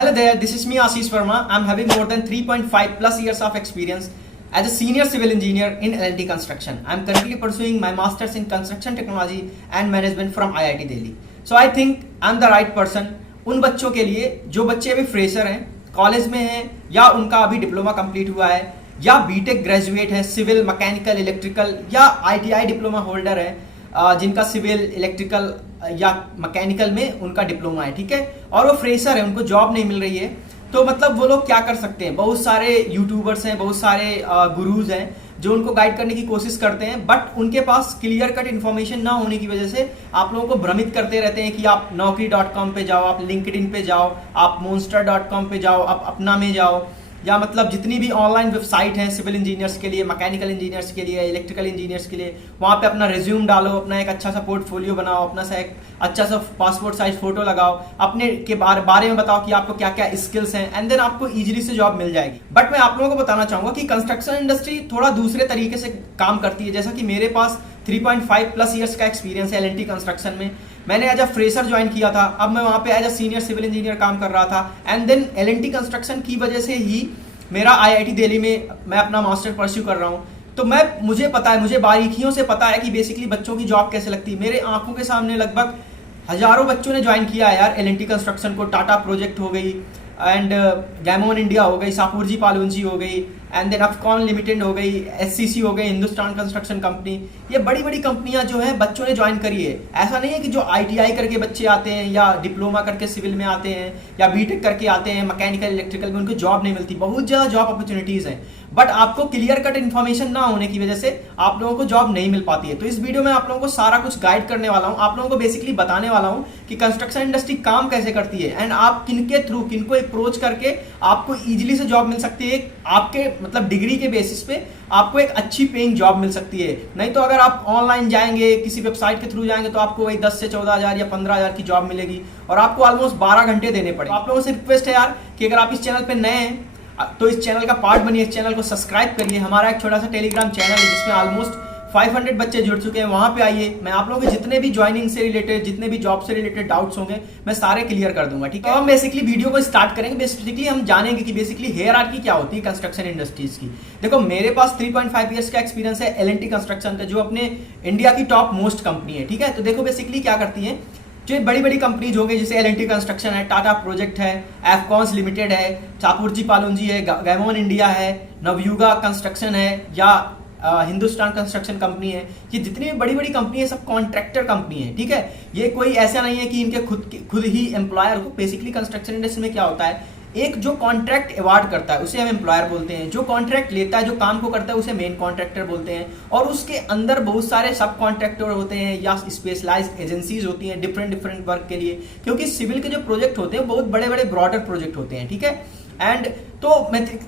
Hello there, this is me Ashish Verma. I'm having more than 3.5 plus years of experience as a senior civil engineer in L&T Construction. I'm currently pursuing my masters in construction technology and management from IIT Delhi. So I think I'm the right person उन बच्चों के लिए जो बच्चे अभी fresher हैं, college में हैं या उनका अभी डिप्लोमा कंप्लीट हुआ है या बीटेक ग्रेजुएट है, सिविल मैकेनिकल इलेक्ट्रिकल या आईटीआई डिप्लोमा होल्डर है, जिनका सिविल इलेक्ट्रिकल या मैकेनिकल में उनका डिप्लोमा है, ठीक है, और वो फ्रेशर है, उनको जॉब नहीं मिल रही है। तो मतलब वो लोग क्या कर सकते हैं? बहुत सारे यूट्यूबर्स हैं, बहुत सारे गुरुज हैं जो उनको गाइड करने की कोशिश करते हैं, बट उनके पास क्लियर कट इन्फॉर्मेशन ना होने की वजह से आप लोगों को भ्रमित करते रहते हैं कि आप naukri.com पे जाओ, आप लिंक्डइन पे जाओ, आप monster.com पे जाओ, आप अपना में जाओ, या मतलब जितनी भी ऑनलाइन वेबसाइट हैं सिविल इंजीनियर्स के लिए, मैकेनिकल इंजीनियर्स के लिए, इलेक्ट्रिकल इंजीनियर्स के लिए, वहाँ पे अपना रिज्यूम डालो, अपना एक अच्छा सा पोर्टफोलियो बनाओ, अपना सा एक अच्छा सा पासपोर्ट साइज फोटो लगाओ, अपने के बारे में बताओ कि आपको क्या क्या स्किल्स हैं, एंड देन आपको इजीली से जॉब मिल जाएगी। बट मैं आप लोगों को बताना चाहूंगा कि कंस्ट्रक्शन इंडस्ट्री थोड़ा दूसरे तरीके से काम करती है। जैसा कि मेरे पास 3.5 प्लस ईयर्स का एक्सपीरियंस है L&T कंस्ट्रक्शन में। मैंने एज अ फ्रेशर ज्वाइन किया था, अब मैं वहाँ पे as a senior civil engineer काम कर रहा था, एंड देन L&T कंस्ट्रक्शन की वजह से ही मेरा IIT दिल्ली में मैं अपना मास्टर परस्यू कर रहा हूँ। तो मुझे पता है, मुझे बारीकियों से पता है कि बेसिकली बच्चों की जॉब कैसे लगती है। मेरे आंखों के सामने लगभग हजारों बच्चों ने ज्वाइन किया है यार L&T कंस्ट्रक्शन को। टाटा प्रोजेक्ट हो गई, एंड गैमोन इंडिया हो गई, सापुरजी पालुंजी हो गई, एंड देन अफकॉन लिमिटेड हो गई, SCC हो गई, हिंदुस्तान कंस्ट्रक्शन कंपनी। ये बड़ी बड़ी कंपनियां जो है बच्चों ने ज्वाइन करी है। ऐसा नहीं है कि जो ITI करके बच्चे आते हैं या डिप्लोमा करके सिविल में आते हैं या बीटेक करके आते हैं मैकेनिकल इलेक्ट्रिकल में, उनको जॉब नहीं मिलती। बहुत ज़्यादा जॉब अपॉर्चुनिटीज़ हैं, बट आपको क्लियर कट इन्फॉर्मेशन ना होने की वजह से आप लोगों को जॉब नहीं मिल पाती है। तो इस वीडियो में आप लोगों को सारा कुछ गाइड करने वाला हूँ, आप लोगों को बेसिकली बताने वाला हूँ कि कंस्ट्रक्शन इंडस्ट्री काम कैसे करती है, एंड आप किनके थ्रू, किनको अप्रोच करके आपको इजीली से जॉब मिल सकती है। आपके मतलब डिग्री के बेसिस पे आपको एक अच्छी पेइंग जॉब मिल सकती है। नहीं तो अगर आप ऑनलाइन जाएंगे, किसी वेबसाइट के थ्रू जाएंगे, तो आपको वही 10 से 14,000 या 15,000 की जॉब मिलेगी और आपको ऑलमोस्ट 12 घंटे देने पड़े। आप लोगों से रिक्वेस्ट है यार कि अगर आप इस चैनल पे नए हैं तो इस चैनल का पार्ट बनिए, इस चैनल को सब्सक्राइब करिए। हमारा एक छोटा सा टेलीग्राम चैनल है जिसमें ऑलमोस्ट 500 बच्चे जुड़ चुके हैं, वहां पे आइए। मैं आप लोगों के जितने भी ज्वाइनिंग से रिलेटेड, जितने भी जॉब से रिलेटेड डाउट्स होंगे, मैं सारे क्लियर कर दूंगा, ठीक है। तो हम बेसिकली वीडियो को स्टार्ट करेंगे। बेसिकली हम जानेंगे कि बेसिकली हायरार्की क्या होती है कंस्ट्रक्शन इंडस्ट्रीज की। देखो, मेरे पास 3.5 ईयर्स का एक्सपीरियंस है L&T कंस्ट्रक्शन का, जो अपने इंडिया की टॉप मोस्ट कंपनी है, ठीक है। तो देखो बेसिकली क्या करती है, जो बड़ी बड़ी कंपनीज हो गई, जैसे L&T कंस्ट्रक्शन है, टाटा प्रोजेक्ट है, एफकॉन्स लिमिटेड है, चापुरजी पालुंजी है, गैमोन इंडिया है, नवयुगा कंस्ट्रक्शन है, या हिंदुस्तान कंस्ट्रक्शन कंपनी है। ये जितनी भी बड़ी बड़ी कंपनी है सब कॉन्ट्रैक्टर कंपनी है, ठीक है। ये कोई ऐसा नहीं है कि इनके खुद ही एम्प्लॉयर हो। बेसिकली कंस्ट्रक्शन इंडस्ट्री में क्या होता है, एक जो कॉन्ट्रैक्ट अवार्ड करता है उसे हम एम्प्लॉयर बोलते हैं, जो कॉन्ट्रैक्ट लेता है, जो काम को करता है, उसे मेन कॉन्ट्रैक्टर बोलते हैं, और उसके अंदर बहुत सारे सब कॉन्ट्रैक्टर होते हैं या स्पेशलाइज एजेंसीज होती हैं डिफरेंट वर्क के लिए, क्योंकि सिविल के जो प्रोजेक्ट होते हैं बहुत बड़े बड़े ब्रॉडर प्रोजेक्ट होते हैं, ठीक है। एंड तो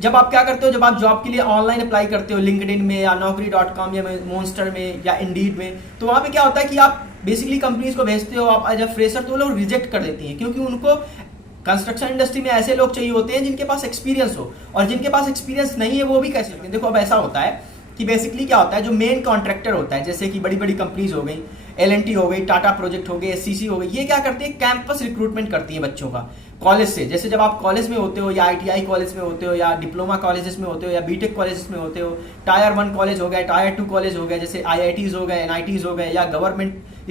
जब आप क्या करते हो, जब आप जॉब के लिए ऑनलाइन अप्लाई करते हो लिंक्डइन में या naukri.com या monster में या इंडीड में, तो वहाँ पे क्या होता है कि आप बेसिकली कंपनीज को भेजते हो, आप एज अ फ्रेशर, तो लोग रिजेक्ट कर देती हैं, क्योंकि उनको कंस्ट्रक्शन इंडस्ट्री में ऐसे लोग चाहिए होते हैं जिनके पास एक्सपीरियंस हो, और जिनके पास एक्सपीरियंस नहीं है वो भी कैसे लगते हैं। देखो, अब ऐसा होता है कि बेसिकली क्या होता है, जो मेन कॉन्ट्रैक्टर होता है, जैसे कि बड़ी बड़ी कंपनीज हो गई, L&T हो गई, टाटा प्रोजेक्ट हो गई, SCC हो गई, ये क्या करती है, कैंपस रिक्रूटमेंट करती है बच्चों का कॉलेज से। जैसे जब आप कॉलेज में होते हो, या ITI कॉलेज में होते हो, या डिप्लोमा कॉलेजेस में होते हो, या बीटेक कॉलेजेस में होते हो, टायर 1 कॉलेज हो गए, टायर 2 कॉलेज हो गए, जैसे IITs हो गए, NITs हो गए, या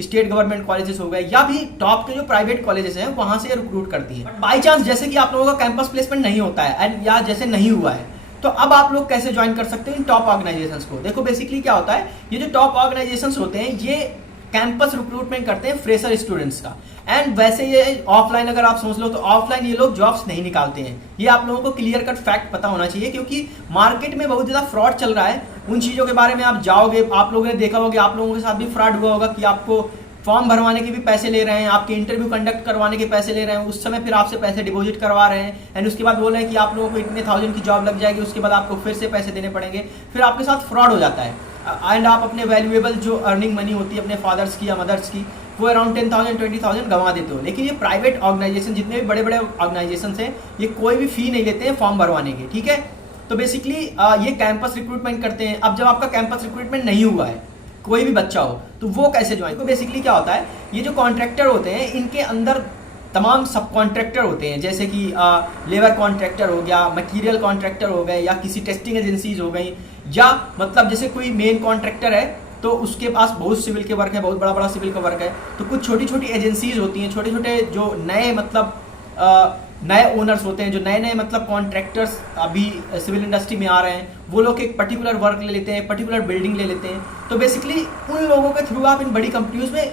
स्टेट गवर्नमेंट कॉलेजेस हो गए, या भी टॉप के जो प्राइवेट कॉलेजेस हैं वहां से रिक्रूट करती है। बाई चांस जैसे कि आप लोगों का कैंपस प्लेसमेंट नहीं होता है, एंड या जैसे नहीं हुआ है, तो अब आप लोग कैसे ज्वाइन कर सकते हो इन टॉप ऑर्गेनाइजेशंस को। देखो बेसिकली क्या होता है, ये जो टॉप ऑर्गेनाइजेशंस होते हैं ये कैंपस रिक्रूटमेंट करते हैं फ्रेशर स्टूडेंट्स का। एंड वैसे ये ऑफलाइन अगर आप सोच लो तो ऑफलाइन ये लोग जॉब्स नहीं निकालते हैं। ये आप लोगों को क्लियर कट फैक्ट पता होना चाहिए, क्योंकि मार्केट में बहुत ज़्यादा फ्रॉड चल रहा है। उन चीज़ों के बारे में आप जाओगे, आप लोगों ने देखा होगा, आप लोगों के साथ भी फ्रॉड हुआ होगा कि आपको फॉर्म भरवाने के भी पैसे ले रहे हैं, आपके इंटरव्यू कंडक्ट करवाने के पैसे ले रहे हैं, उस समय फिर आपसे पैसे डिपॉजिट करवा रहे हैं, एंड उसके बाद बोल रहे हैं कि आप लोगों को इतने 1000 की जॉब लग जाएगी, उसके बाद आपको फिर से पैसे देने पड़ेंगे, फिर आपके साथ फ्रॉड हो जाता है। एंड आप अपने वैल्यूएबल जो अर्निंग मनी होती है अपने फादर्स की या मदर्स की, वो अराउंड 10,000 20,000 गंवा देते हो। लेकिन ये प्राइवेट ऑर्गेनाइजेशन, जितने भी बड़े बड़े ऑर्गेनाइजेशन हैं, ये कोई भी फी नहीं लेते हैं फॉर्म भरवाने के, ठीक है। तो बेसिकली ये कैंपस रिक्रूटमेंट करते हैं। अब जब आपका कैंपस रिक्रूटमेंट नहीं हुआ है, कोई भी बच्चा हो, तो वो कैसे ज्वाइन, तो बेसिकली क्या होता है, ये जो कॉन्ट्रैक्टर होते हैं इनके अंदर तमाम सब कॉन्ट्रैक्टर होते हैं, जैसे कि लेबर कॉन्ट्रैक्टर हो गया, मटेरियल कॉन्ट्रैक्टर हो गए, या किसी टेस्टिंग एजेंसीज हो गई, या मतलब जैसे कोई मेन कॉन्ट्रैक्टर है तो उसके पास बहुत सिविल के वर्क है, बहुत बड़ा बड़ा सिविल का वर्क है, तो कुछ छोटी छोटी एजेंसीज होती हैं, छोटे छोटे जो नए मतलब नए ओनर्स होते हैं, जो नए नए मतलब कॉन्ट्रैक्टर्स अभी सिविल इंडस्ट्री में आ रहे हैं, वो लोग एक पर्टिकुलर वर्क ले लेते हैं, पर्टिकुलर बिल्डिंग ले लेते हैं। तो बेसिकली उन लोगों के थ्रू आप इन बड़ी कंपनियों में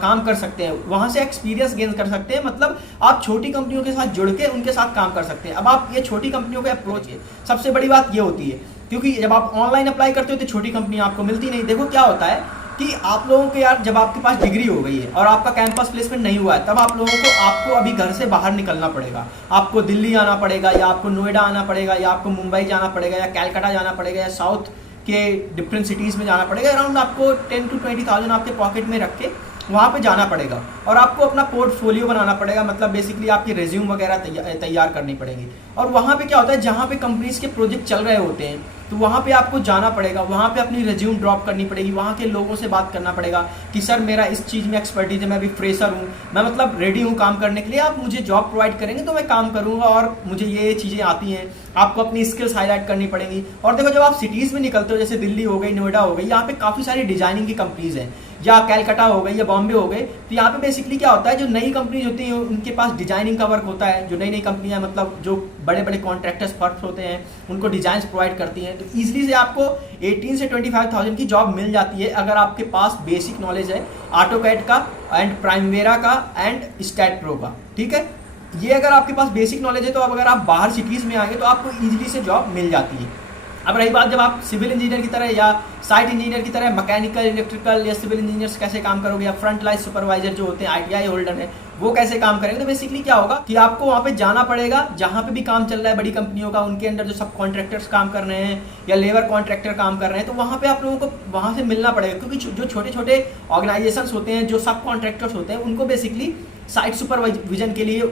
काम कर सकते हैं, वहाँ से एक्सपीरियंस गेन कर सकते हैं, मतलब आप छोटी कंपनियों के साथ जुड़ के उनके साथ काम कर सकते हैं। अब आप ये छोटी कंपनियों को अप्रोच है, सबसे बड़ी बात ये होती है, क्योंकि जब आप ऑनलाइन अप्लाई करते हो तो छोटी कंपनी आपको मिलती नहीं। देखो क्या होता है कि आप लोगों के यार जब आपके पास डिग्री हो गई है और आपका कैंपस प्लेसमेंट नहीं हुआ है, तब आप लोगों को आपको अभी घर से बाहर निकलना पड़ेगा, आपको दिल्ली आना पड़ेगा, या आपको नोएडा आना पड़ेगा, या आपको मुंबई जाना पड़ेगा, या कैलकाटा जाना पड़ेगा, या साउथ के डिफरेंट सिटीज़ में जाना पड़ेगा। अराउंड आपको 10 to 20,000 आपके पॉकेट में रख के वहाँ पे जाना पड़ेगा, और आपको अपना पोर्टफोलियो बनाना पड़ेगा, मतलब बेसिकली आपकी रेज्यूम वगैरह तैयार करनी पड़ेगी। और वहाँ पे क्या होता है, जहाँ पे कंपनीज के प्रोजेक्ट चल रहे होते हैं तो वहाँ पे आपको जाना पड़ेगा, वहाँ पे अपनी रेज्यूम ड्रॉप करनी पड़ेगी, वहाँ के लोगों से बात करना पड़ेगा कि सर मेरा इस चीज़ में एक्सपर्टीज है, मैं अभी फ्रेशर हूँ, मैं मतलब रेडी हूँ काम करने के लिए, आप मुझे जॉब प्रोवाइड करेंगे तो मैं काम करूँगा और मुझे ये चीज़ें आती हैं। आपको अपनी स्किल्स हाईलाइट करनी पड़ेंगी। और देखो जब आप सिटीज़ में निकलते हो, जैसे दिल्ली हो गई, नोएडा हो गई, यहाँ पे काफ़ी सारी डिजाइनिंग की कंपनीज हैं, या कैलकाटा हो गई, या बॉम्बे हो गए, तो यहाँ पे बेसिकली क्या होता है, जो नई कंपनीज होती हैं उनके पास डिजाइनिंग का वर्क होता है, जो नई नई कंपनियाँ मतलब जो बड़े बड़े कॉन्ट्रैक्टर्स फर्म्स होते हैं उनको डिजाइन प्रोवाइड करती हैं, तो ईजिली से आपको 18 से 25,000 की जॉब मिल जाती है अगर आपके पास बेसिक नॉलेज है ऑटोकैड का एंड प्राइमवेरा का एंड स्टैट प्रो का। ठीक है, ये अगर आपके पास बेसिक नॉलेज है तो अब अगर आप बाहर सिटीज़ में आएंगे तो आपको ईजिली से जॉब मिल जाती है। अब रही बात जब आप सिविल इंजीनियर की तरह या साइट इंजीनियर की तरह मैकेनिकल, इलेक्ट्रिकल या सिविल इंजीनियर्स कैसे काम करोगे, या फ्रंट लाइन सुपरवाइजर जो होते हैं आईटीआई होल्डर है वो कैसे काम करेंगे, तो बेसिकली क्या होगा कि आपको वहाँ पे जाना पड़ेगा जहाँ पे भी काम चल रहा है बड़ी कंपनियों का, उनके अंदर जो सब कॉन्ट्रैक्टर्स काम कर रहे हैं या लेबर कॉन्ट्रैक्टर काम कर रहे हैं, तो वहाँ पे आप लोगों को वहाँ से मिलना पड़ेगा, क्योंकि जो छोटे छोटे ऑर्गेनाइजेशंस होते हैं, जो सब कॉन्ट्रैक्टर्स होते हैं, उनको बेसिकली साइट सुपरविजन के लिए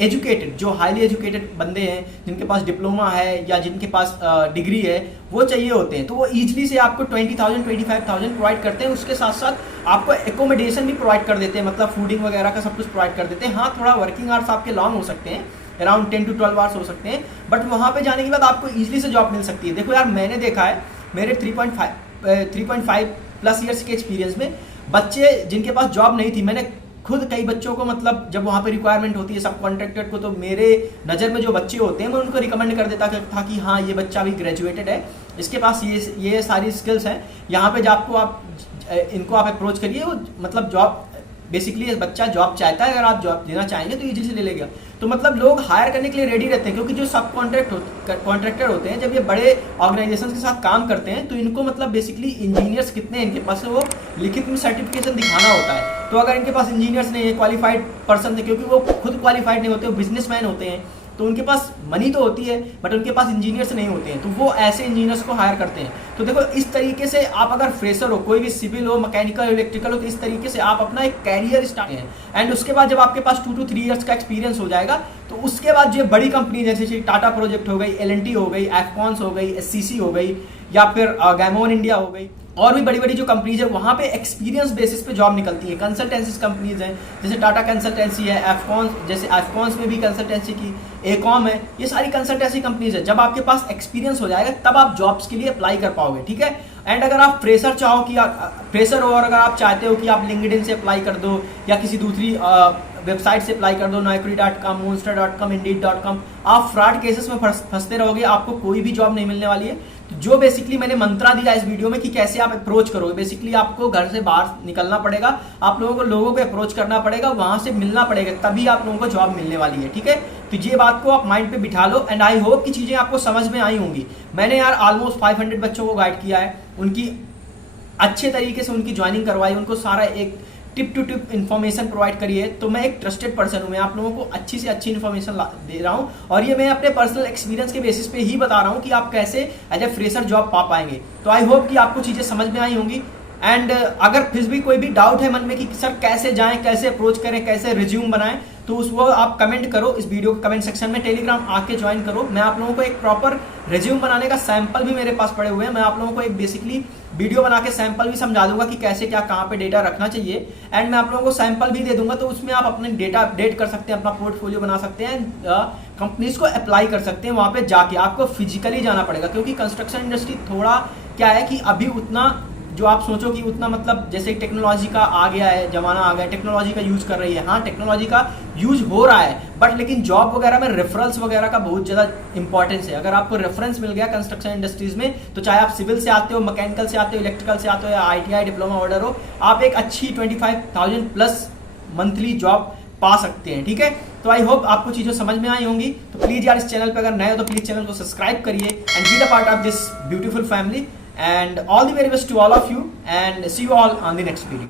एजुकेटेड, जो हाईली एजुकेटेड बंदे हैं, जिनके पास डिप्लोमा है या जिनके पास डिग्री है, वो चाहिए होते हैं। तो वो ईजिली से आपको 20,000 25,000 प्रोवाइड करते हैं। उसके साथ साथ आपको एकोमोडेशन भी प्रोवाइड कर देते हैं, मतलब फूडिंग वगैरह का सब कुछ प्रोवाइड कर देते हैं। हाँ, थोड़ा वर्किंग आवर्स आपके लॉन्ग हो सकते हैं, अराउंड 10 to 12 आवर्स हो सकते हैं, बट वहाँ पे जाने के बाद आपको ईजिली से जॉब मिल सकती है। देखो यार, मैंने देखा है मेरे 3.5 प्लस ईयर्स के एक्सपीरियंस में बच्चे जिनके पास जॉब नहीं थी, मैंने खुद कई बच्चों को मतलब जब वहाँ पे रिक्वायरमेंट होती है सब कॉन्ट्रैक्टर को, तो मेरे नज़र में जो बच्चे होते हैं मैं उनको रिकमेंड कर देता था कि हाँ ये बच्चा भी ग्रेजुएटेड है, इसके पास ये सारी स्किल्स हैं, यहाँ पे आप इनको आप अप्रोच करिए, वो मतलब जॉब बेसिकली बच्चा जॉब चाहता है, अगर आप जॉब देना चाहेंगे तो इजीली से ले लेगा। तो मतलब लोग हायर करने के लिए रेडी रहते हैं, क्योंकि जो सब कॉन्ट्रैक्टर होते हैं जब ये बड़े ऑर्गेनाइजेशन के साथ काम करते हैं तो इनको मतलब बेसिकली इंजीनियर्स कितने इनके पास है वो लिखित में सर्टिफिकेशन दिखाना होता है। तो अगर इनके पास इंजीनियर्स नहीं है, क्वालिफाइड पर्सन थे, क्योंकि वो खुद क्वालिफाइड नहीं होते, वो बिजनेसमैन होते हैं, तो उनके पास मनी तो होती है बट उनके पास इंजीनियर्स नहीं होते हैं, तो वो ऐसे इंजीनियर्स को हायर करते हैं। तो देखो इस तरीके से आप अगर फ्रेशर हो, कोई भी सिविल हो, मैकेनिकल, इलेक्ट्रिकल हो, तो इस तरीके से आप अपना एक कैरियर स्टार्ट है। एंड उसके बाद जब आपके पास 2 to 3 ईयर्स का एक्सपीरियंस हो जाएगा तो उसके बाद जो बड़ी कंपनी जैसे टाटा प्रोजेक्ट हो गई, L&T हो गई, एफकॉन्स हो गई, SCC हो गई, या फिर गैमोन इंडिया हो गई, और भी बड़ी बड़ी जो कंपनीज है वहाँ पे एक्सपीरियंस बेसिस पे जॉब निकलती है। कंसल्टेंसी कंपनीज हैं जैसे टाटा कंसल्टेंसी है, एफकॉन्स, जैसे एफकॉन्स में भी कंसल्टेंसी की, एकॉम है, ये सारी कंसल्टेंसी कंपनीज है। जब आपके पास एक्सपीरियंस हो जाएगा तब आप जॉब्स के लिए अप्लाई कर पाओगे। ठीक है, एंड अगर आप फ्रेशर चाहो कि फ्रेशर हो और अगर आप चाहते हो कि आप लिंक्डइन से अप्लाई कर दो या किसी दूसरी वेबसाइट से अप्लाई कर दो, naukri.com, monster.com, indeed.com, आप फ्रॉड केसेस में फंसते रहोगे, आपको कोई भी जॉब नहीं मिलने वाली है। तो जो बेसिकली मैंने मंत्रा दिया इस वीडियो में कि कैसे आप अप्रोच करोगे, बेसिकली आपको घर से बाहर निकलना पड़ेगा, आप लोगों को अप्रोच करना पड़ेगा, वहां से मिलना पड़ेगा, तभी आप लोगों को जॉब मिलने वाली है। ठीक है, तो ये बात को आप माइंड पे बिठा लो एंड आई होप कि चीजें आपको समझ में आई होंगी। मैंने यार ऑलमोस्ट 500 बच्चों को गाइड किया है, उनकी अच्छे तरीके से उनकी ज्वाइनिंग करवाई, उनको सारा एक tip to tip information provide करी है। तो मैं एक ट्रस्टेड पर्सन हूँ, मैं आप लोगों को अच्छी से अच्छी इन्फॉर्मेशन दे रहा हूँ, और ये मैं अपने पर्सनल एक्सपीरियंस के बेसिस पे ही बता रहा हूँ कि आप कैसे एज ए फ्रेशर जॉब पा पाएंगे। तो आई होप कि आपको चीज़ें समझ में आई होंगी। एंड अगर फिर भी कोई भी डाउट है मन में कि सर कैसे जाएं, कैसे अप्रोच करें, कैसे रिज्यूम बनाएं, तो उस वो आप कमेंट करो इस वीडियो के कमेंट सेक्शन में, टेलीग्राम आके ज्वाइन करो। मैं आप लोगों को एक प्रॉपर रिज्यूम बनाने का सैंपल भी मेरे पास पड़े हुए हैं, मैं आप लोगों को एक बेसिकली वीडियो बना के सैंपल भी समझा दूंगा कि कैसे क्या कहाँ पे डेटा रखना चाहिए, एंड मैं आप लोगों को सैंपल भी दे दूंगा, तो उसमें आप अपने डेटा अपडेट कर सकते हैं, अपना पोर्टफोलियो बना सकते हैं, कंपनीज को अप्लाई कर सकते हैं। वहां पे जाके आपको फिजिकली जाना पड़ेगा, क्योंकि कंस्ट्रक्शन इंडस्ट्री थोड़ा क्या है कि अभी उतना जो आप सोचो कि उतना मतलब जैसे टेक्नोलॉजी का आ गया है, जमाना आ गया, टेक्नोलॉजी का यूज कर रही है, हाँ टेक्नोलॉजी का यूज हो रहा है, बट लेकिन जॉब वगैरह में रेफरेंस वगैरह का बहुत ज़्यादा इंपॉर्टेंस है। अगर आपको रेफरेंस मिल गया कंस्ट्रक्शन इंडस्ट्रीज में, तो चाहे आप सिविल से आते हो, मैकेनिकल से आते हो, इलेक्ट्रिकल से आते हो, या ITI डिप्लोमा ऑर्डर हो, आप एक अच्छी 25,000 प्लस मंथली जॉब पा सकते हैं। ठीक है, तो आई होप आपको चीज़ें समझ में आई होंगी। तो प्लीज़ यार इस चैनल पर अगर नए हो तो प्लीज़ चैनल को सब्सक्राइब करिए and be the part of this beautiful family, and all the very best to all of you, and see you all on the next video.